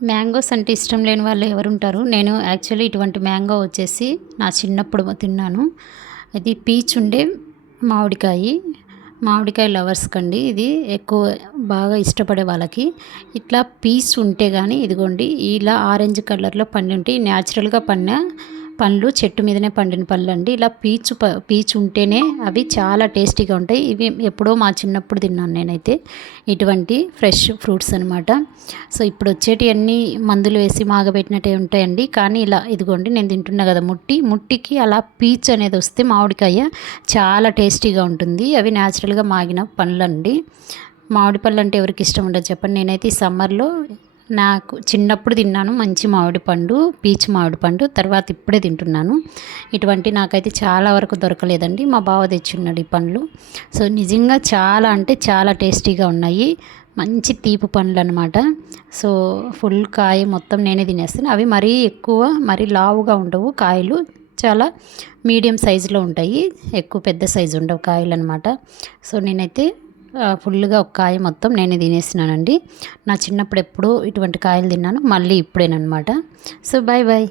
Mangoes అంటే ఇష్టం లేని వాళ్ళు ఎవరుంటారు? నేను యాక్చువల్లీ ఇటువంటి మ్యాంగో వచ్చేసి నా చిన్నప్పుడు తిన్నాను. ఇది పీచ్ ఉండే మామిడికాయి. మామిడికాయ లవర్స్‌కండి ఇది ఎక్కువ బాగా ఇష్టపడే వాళ్ళకి. ఇట్లా పీస్ ఉంటే గానీ ఇదిగోండి ఇలా ఆరెంజ్ కలర్‌లో పండుంటే న్యాచురల్‌గా పండ్లు చెట్టు మీదనే పండిన పళ్ళండి. ఇలా పీచు ఉంటేనే అవి చాలా టేస్టీగా ఉంటాయి. ఇవి ఎప్పుడో మా చిన్నప్పుడు తిన్నాను నేనైతే. ఇటువంటి ఫ్రెష్ ఫ్రూట్స్ అనమాట. సో ఇప్పుడు వచ్చేటివన్నీ మందులు వేసి మాగబెట్టినట్టే ఉంటాయండి. కానీ ఇలా ఇదిగోండి నేను తింటున్నా కదా ముట్టికి అలా పీచ్ అనేది వస్తే మామిడికాయ చాలా టేస్టీగా ఉంటుంది. అవి న్యాచురల్‌గా మాగిన పండ్లండి. మామిడి పళ్ళు అంటే ఎవరికి ఇష్టం ఉండదు చెప్పండి. నేనైతే ఈ సమ్మర్‌లో నాకు చిన్నప్పుడు తిన్నాను మంచి మామిడి పండు, పీచు మామిడి పండు. తర్వాత ఇప్పుడే తింటున్నాను. ఇటువంటి నాకైతే చాలా వరకు దొరకలేదండి. మా బావ తెచ్చున్నాడు ఈ పండ్లు. సో నిజంగా చాలా అంటే చాలా టేస్టీగా ఉన్నాయి. మంచి తీపి పండ్లనమాట. సో ఫుల్ కాయ మొత్తం నేనే తినేస్తాను. అవి మరీ ఎక్కువ మరీ లావుగా ఉండవు కాయలు. చాలా మీడియం సైజులో ఉంటాయి. ఎక్కువ పెద్ద సైజు ఉండవు కాయలనమాట. సో నేనైతే ఫుల్గా ఒక కాయ మొత్తం నేనే తినేసినానండి. నా చిన్నప్పుడు ఎప్పుడూ ఇటువంటి కాయలు తిన్నాను. మళ్ళీ ఇప్పుడేనమాట. So bye bye.